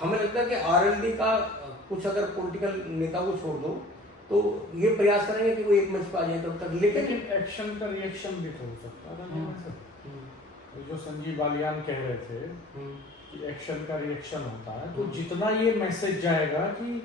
हमें लगता है कि आरएलडी का कुछ अगर पॉलिटिकल नेता को छोड़ दो तो ये प्रयास करेंगे कि वो एक मंच पर आ जाए तब तक, लेकिन एक्शन का रिएक्शन भी तो हो सकता है। जो संजीव बालियान कह रहे थे कि एक्शन का रिएक्शन होता है, तो जितना ये मैसेज जाएगा कि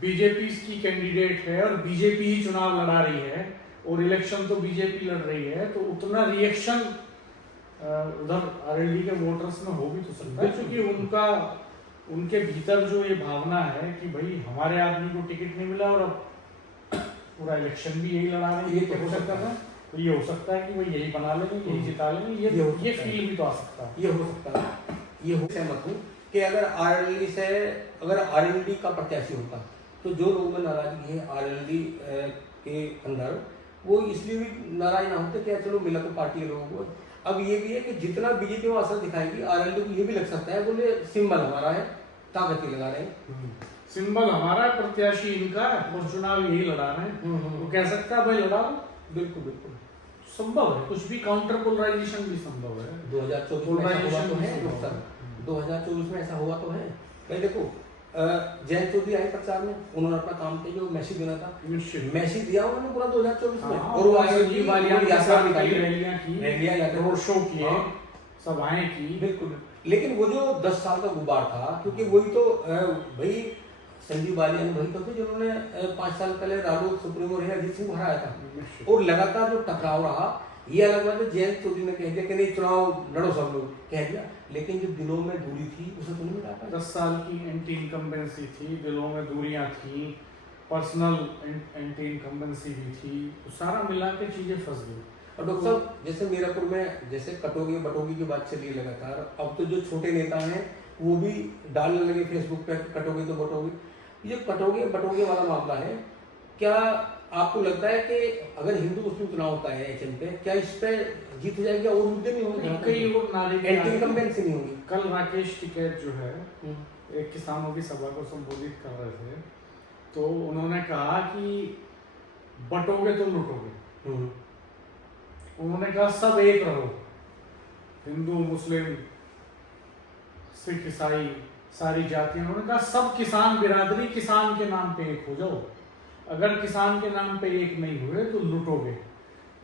बीजेपी की कैंडिडेट है और बीजेपी ही चुनाव लड़ा रही है और इलेक्शन तो बीजेपी लड़ रही है, तो उतना रिएक्शन उधर आरएलडी के वोटर्स में हो भी तो सकता है, क्योंकि उनके भीतर जो ये भावना है कि भाई हमारे आदमी को टिकट नहीं मिला और अब पूरा इलेक्शन भी यही लड़ा रहे हैं, ये तो हो सकता है। तो ये हो सकता है कि वो यही बना लेंगे, यही जिता लेंगे, ये फील भी तो आ सकता है। ये हो सकता है, ये हो सहमत हूँ कि अगर आरएलडी का प्रत्याशी होता तो जो लोगों में नाराजगी है आरएलडी के अंदर, वो इसलिए भी नाराज ना होते कि चलो मिला तो पार्टी के लोगों को। अब ये भी है कि जितना बीजेपी में असर दिखाएगी आरएलडी को ये भी लग सकता है, बोले सिंबल हमारा है, ताकत ही लगा रहे हैं, सिंबल हमारा प्रत्याशी इनका है और चुनाव यही लड़ा रहे हैं, वो कह सकता है भाई लड़ाओ। बिल्कुल बिल्कुल संभव है, कुछ भी काउंटर पोलराइजेशन भी संभव है। 2024 में ऐसा हुआ तो है भाई। देखो जयंत चौधरी आए प्रचार में, उन्होंने अपना काम किया, जो मैसेज देना था मैसेज दिया उन्होंने पूरा 2024 में, और वो आए रोड शो किए, सभाएं की। बिल्कुल, लेकिन वो जो 10 साल का गुबार था, क्योंकि वही तो भाई संजीव बालियान वही तो थे जिन्होंने 5 साल पहले रालोद सुप्रीमो रहे अजीत सिंह हराया था, और लगातार जो टकराव रहा, ये अलग बात है जयंत चौधरी ने कह दिया कि नहीं चुनाव लड़ो सब लोग, कह दिया, लेकिन जो दिलों में दूरी थी उसे तो नहीं मिला पाया। 10 साल की एंटी इनकम्बेंसी थी, दिलों में दूरियां थी, पर्सनल एंटी इनकम्बेंसी भी थी, तो सारा मिला के चीजें फंस गई। और डॉक्टर साहब जैसे मीरापुर में जैसे कटोगे बटोगी की बात चली लगातार, अब तो जो छोटे नेता हैं वो भी डालने लगे फेसबुक पे कटोगे तो बटोगे। ये कटोगे बटोगे वाला मामला है, क्या आपको लगता है कि अगर हिंदू मुस्लिम चुनाव होता है एचएम पे, क्या इस पे जीत हो जाएगी और मुद्दे नहीं होंगे, कई और नारे एंटी इनकम्बेंसी नहीं होगी? कल राकेश टिकैत जो है एक किसानों की सभा को संबोधित कर रहे थे, तो उन्होंने कहा कि बटोगे तो लुटोगे। उन्होंने कहा सब एक रहो, हिंदू मुस्लिम सिख ईसाई सारी जातियां, उन्होंने कहा सब किसान बिरादरी किसान के नाम पे एक हो जाओ, अगर किसान के नाम पे एक नहीं हुए तो लुटोगे।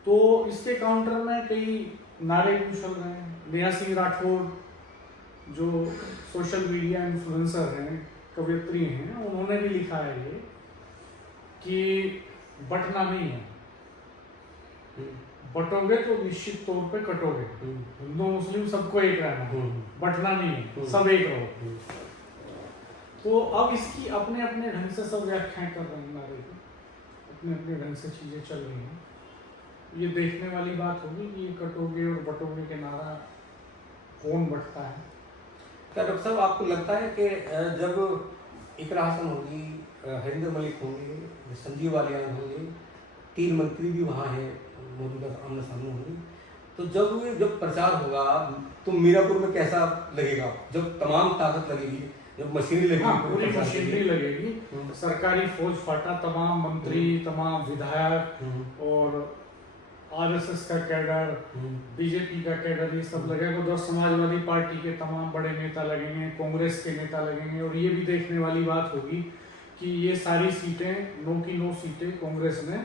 तो इसके काउंटर में कई नारे भी चल रहे हैं। नेहा सिंह राठौर जो सोशल मीडिया इन्फ्लुएंसर हैं, कवयित्री हैं, उन्होंने भी लिखा है ये कि बटना नहीं है, बटोगे तो निश्चित तौर पे कटोगे, हिंदू मुस्लिम सबको एक रहना, बटना नहीं है, सब एक रहो। तो अब इसकी अपने अपने ढंग से सब व्याख्याएं कर रहे हैं, नारे की अपने अपने ढंग से चीजें चल रही हैं। ये देखने वाली बात होगी कि ये कटोगे और बटोगे के नारा कौन बटता है। क्या डॉक्टर साहब आपको लगता है कि जब इकरा हसन होगी, हरिंदर मलिक होंगे, संजीव बालियान होंगे, 3 मंत्री भी वहाँ हैं मौजूदा आमने सामने होंगे, तो जब प्रचार होगा तो मीरापुर में कैसा लगेगा? जब तमाम ताकत लगेगी, जब मशीनरी लगेगी, पूरी मशीनरी लगेगी, सरकारी फौज फाटा, तमाम मंत्री, तमाम विधायक और आरएसएस का कैडर, बीजेपी का कैडर, ये सब लगेगा। उधर समाजवादी पार्टी के तमाम बड़े नेता लगेंगे, कांग्रेस के नेता लगेंगे, और ये भी देखने वाली बात होगी कि ये सारी सीटें 9 की 9 सीटें कांग्रेस ने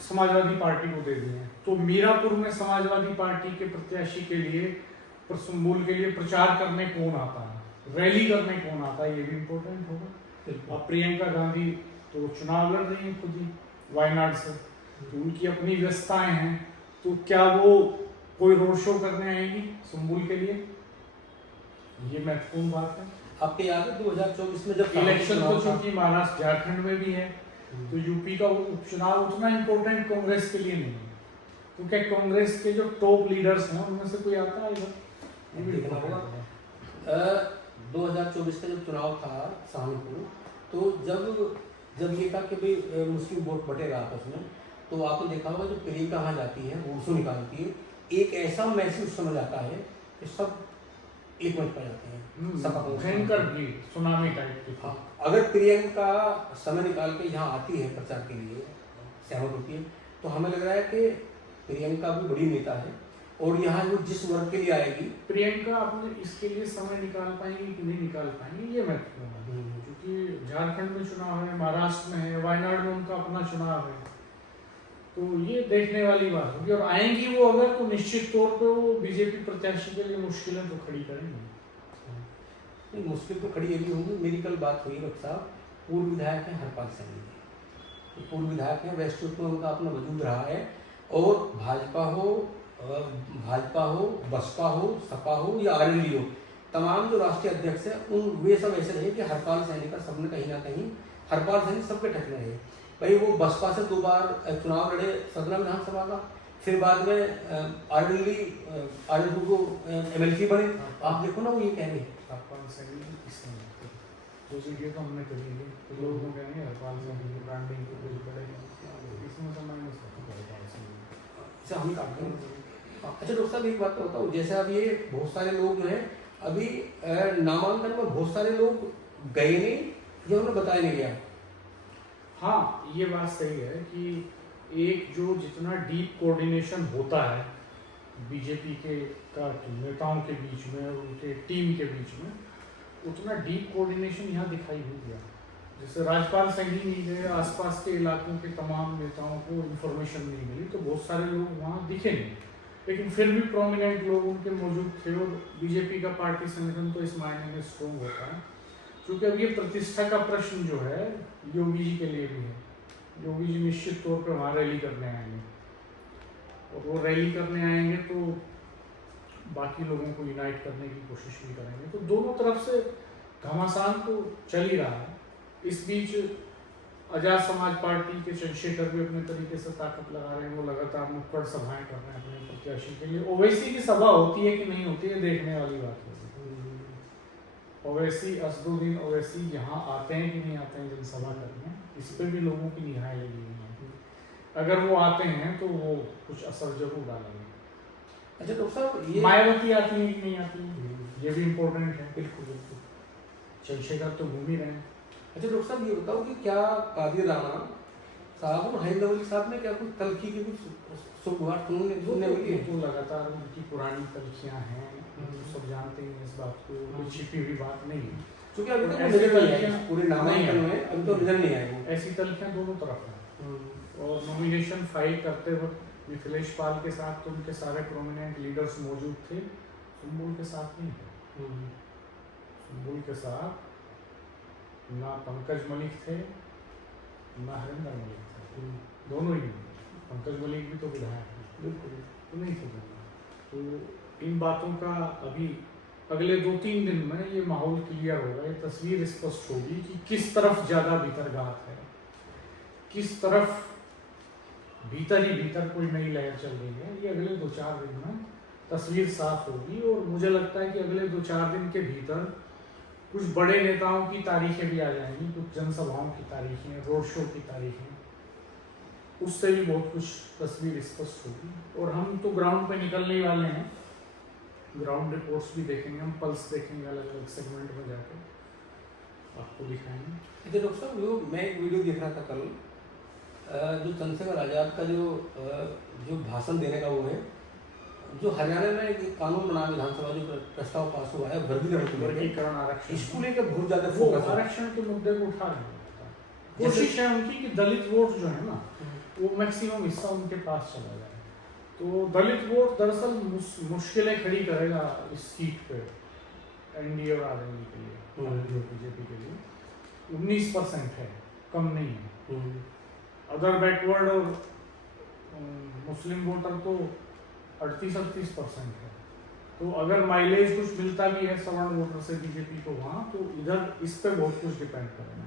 समाजवादी पार्टी को दे दी हैं। तो मीरापुर में समाजवादी पार्टी के प्रत्याशी के लिए मूल के लिए प्रचार करने कौन आता है, रैली करने कौन आता है, ये भी इम्पोर्टेंट होगा। अब प्रियंका गांधी तो चुनाव लड़ रही है खुद ही वायनाड से, तो उनकी अपनी व्यस्तताएं हैं, तो क्या वो कोई रोड शो करने आएगी संबुल के लिए, ये महत्वपूर्ण बात है। आपके याद है 2024 में जब इलेक्शन तो चूंकि महाराष्ट्र झारखंड में भी है, तो यूपी का उपचुनाव उतना इम्पोर्टेंट कांग्रेस के लिए नहीं है, तो क्या कांग्रेस के जो टॉप लीडर्स हैं उनमें से कोई आता है इधर? 2024 का जब चुनाव था सहारनपुर, तो जब ये था कि भाई मुस्लिम वोट बटेगा आपस में, तो आपने देखा होगा जब प्रियंका वहाँ जाती है, रोड शो निकालती है, एक ऐसा मैसेज समझ आता है कि सब एक मंच पर जाते हैं, भयंकर भी सुनामी टाइप की। हाँ, अगर प्रियंका समय निकाल के यहाँ आती है प्रचार के लिए, सहमत होती है, तो हमें लग रहा है कि प्रियंका भी बड़ी नेता है, और यहाँ जो जिस वर्ग के लिए आएगी, प्रियंका अपने इसके लिए समय निकाल पाएंगी कि नहीं निकाल पाएंगी, ये महत्वपूर्ण है। क्योंकि झारखंड में चुनाव है, महाराष्ट्र में है, वायनाड में उनका अपना चुनाव है, तो ये देखने वाली बात होगी। और आएंगी वो अगर, तो निश्चित तौर पे वो बीजेपी प्रत्याशी के लिए मुश्किलें तो खड़ी करेंगे। नहीं, मुश्किल तो खड़ी अभी होंगी। मेरी कल बात हुई वक्त साहब, पूर्व विधायक हैं हरपाल सैनी, पूर्व विधायक हैं, वेस्ट में उनका अपना वजूद रहा है, और भाजपा हो, बसपा हो, सपा हो या आरएलडी हो, तमाम जो राष्ट्रीय अध्यक्ष हैं उन वे सब ऐसे रहे कि हरपाल सैनी का सबने कहीं ना कहीं, हरपाल सैनी सबके ठकने रहे। भाई वो बसपा से 2 बार चुनाव लड़े सदना विधानसभा का, फिर बाद में आरएलडी को एमएलसी बने। आप देखो ना, वो ये कह रहे हरपाल सैनी किसने तो वीडियो तो हमने करी है, तो लोग वो कहेंगे हरपाल सैनी की ब्रांडिंग को कुछ पड़ेगा, इसमें तो मैं नहीं सकता हरपाल सैनी हम काटते हैं। अच्छा डॉक्टर साहब, एक बात तो बताओ, जैसे अब ये बहुत सारे लोग जो हैं अभी नामांकन में बहुत सारे लोग गए नहीं, ये उन्हें बताया नहीं गया। हाँ, ये बात सही है कि एक जो जितना डीप कोऑर्डिनेशन होता है बीजेपी के नेताओं के बीच में और उनके टीम के बीच में, उतना डीप कोऑर्डिनेशन यहाँ दिखाई नहीं दिया। जैसे राजपाल सैनी नहीं गए, आसपास के इलाकों के तमाम नेताओं को इन्फॉर्मेशन नहीं मिली, तो बहुत सारे लोग वहाँ दिखे नहीं, लेकिन फिर भी प्रोमिनेंट लोग उनके मौजूद थे। और बीजेपी का पार्टी संगठन तो इस मायने में स्ट्रॉन्ग होता है, क्योंकि अब ये प्रतिष्ठा का प्रश्न जो है योगी जी के लिए भी है। योगी जी निश्चित तौर पर वहाँ रैली करने आएंगे, और वो रैली करने आएंगे तो बाकी लोगों को यूनाइट करने की कोशिश भी करेंगे, तो दोनों तरफ से घमासान तो चल ही रहा है। इस बीच आजाद समाज पार्टी के चंद्रशेखर भी अपने तरीके से ताकत लगा रहे हैं, वो लगातार नुक्कड़ सभाएं कर रहे हैं अपने प्रत्याशी के लिए। ओवैसी की सभा होती है कि नहीं होती है, देखने वाली बात है। ओवैसी, असदुद्दीन ओवैसी यहाँ आते हैं कि नहीं आते हैं जनसभा करने, इस पर भी लोगों की निगाहें लगी हुई हैं। अगर वो आते हैं तो वो कुछ असर जरूर डालेंगे। अच्छा डॉक्टर साहब, ये मायावती आती है कि नहीं आती है, ये भी इम्पोर्टेंट है। बिल्कुल बिल्कुल। चंद्रशेखर तो घूम ही रहे हैं। अच्छा डॉक्टर साहब, ये बताओ कि क्या कादिर राणा साहब और हाइंद अली साहब ने क्या कुछ तलखी की कुछ सुबह सुनने मिली है? तो लगातार उनकी पुरानी तलखियां हैं, सब जानते हैं इस बात को, कोई छिपी हुई बात नहीं है। क्योंकि अभी तक ऐसी नजर नहीं आई, तलखियां पूरे नामांकन में अभी तो नजर नहीं आई। ऐसी तलखियां दोनों तरफ हैं। और नॉमिनेशन फाइल करते वक्त मिथिलेश पाल के साथ तो उनके सारे प्रोमिनेंट लीडर्स मौजूद थे, सुम्बुल के साथ नहीं थे। सुम्बुल के साथ ना पंकज मलिक थे ना हरिंदर मलिक थे, दोनों ही नहीं। पंकज मलिक भी तो विधायक हैं, बिल्कुल तो नहीं थे। तो इन बातों का अभी अगले 2-3 दिन में ये माहौल क्लियर होगा, ये तस्वीर स्पष्ट होगी कि किस तरफ ज़्यादा भीतरघात है, किस तरफ भीतर ही भीतर कोई नई लहर चल रही है। ये अगले 2-4 दिन में तस्वीर साफ होगी। और मुझे लगता है कि अगले 2-4 दिन के भीतर कुछ बड़े नेताओं की तारीखें भी आ जाएंगी, कुछ जनसभाओं की तारीखें, रोड शो की तारीखें, उससे भी बहुत कुछ तस्वीर स्पष्ट होगी। और हम तो ग्राउंड पे निकलने ही वाले हैं, ग्राउंड रिपोर्ट्स भी देखेंगे, हम पल्स देखेंगे, अलग अलग सेगमेंट में जाकर आपको दिखाएंगे। अच्छा डॉक्टर साहब, जो मैं एक वीडियो देख रहा था कल, जो चंद्रशेखर आजाद का जो भाषण देने का वो है, जो हरियाणा में एक कानून बना विधानसभा जो प्रस्ताव पास हुआ है वर्गीकरण आरक्षण, इसको लेकर बहुत ज्यादा फोकस है। आरक्षण के मुद्दे को उठा रहे हैं। कोशिश है उनकी कि दलित वोट जो है ना, वो मैक्सिमम हिस्सा उनके पास चला जाए। तो दलित वोट दरअसल मुश्किलें खड़ी करेगा इस सीट पे एनडीए और आरएलडी के लिए, बीजेपी के लिए। 19% है, कम नहीं है। अदर बैकवर्ड और मुस्लिम वोटर तो 38-38% है। तो अगर माइलेज कुछ मिलता भी है सवर्ण वोटर से बीजेपी को वहाँ, तो इधर इस पे बहुत कुछ डिपेंड करेगा।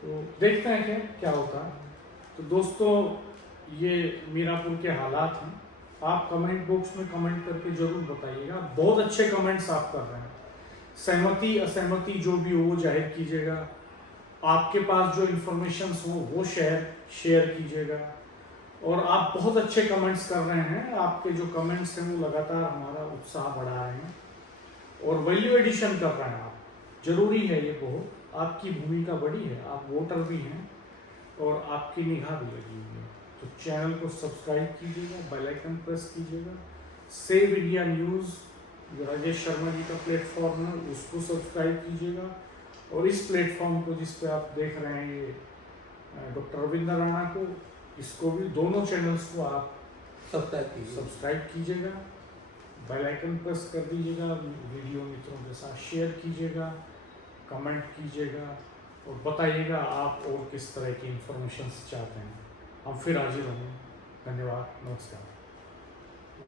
तो देखते हैं क्या होता है। तो दोस्तों, ये मीरापुर के हालात हैं। आप कमेंट बॉक्स में कमेंट करके जरूर बताइएगा। बहुत अच्छे कमेंट्स आप कर रहे हैं। सहमति असहमति जो भी हो वो जाहिर कीजिएगा। आपके पास जो इन्फॉर्मेशन हो वो शेयर कीजिएगा। और आप बहुत अच्छे कमेंट्स कर रहे हैं। आपके जो कमेंट्स हैं वो लगातार हमारा उत्साह बढ़ा रहे हैं और वैल्यू एडिशन कर रहे हैं आप। जरूरी है ये बहुत, आपकी भूमिका बड़ी है, आप वोटर भी हैं और आपकी निगाह भी लगी हुई है। तो चैनल को सब्सक्राइब कीजिएगा, बेल आइकन प्रेस कीजिएगा सेव इंडिया न्यूज़ जो राजेश शर्मा जी का प्लेटफॉर्म है उसको सब्सक्राइब कीजिएगा, और इस प्लेटफॉर्म को जिस पे आप देख रहे हैं ये डॉक्टर रविंद्र राणा को, इसको भी, दोनों चैनल्स को आप सब्सक्राइब कीजिएगा, बेल आइकन प्रेस कर दीजिएगा, वीडियो मित्रों के साथ शेयर कीजिएगा, कमेंट कीजिएगा और बताइएगा आप और किस तरह की इंफॉर्मेशन चाहते हैं। हम फिर हाजिर होंगे। धन्यवाद, नमस्कार।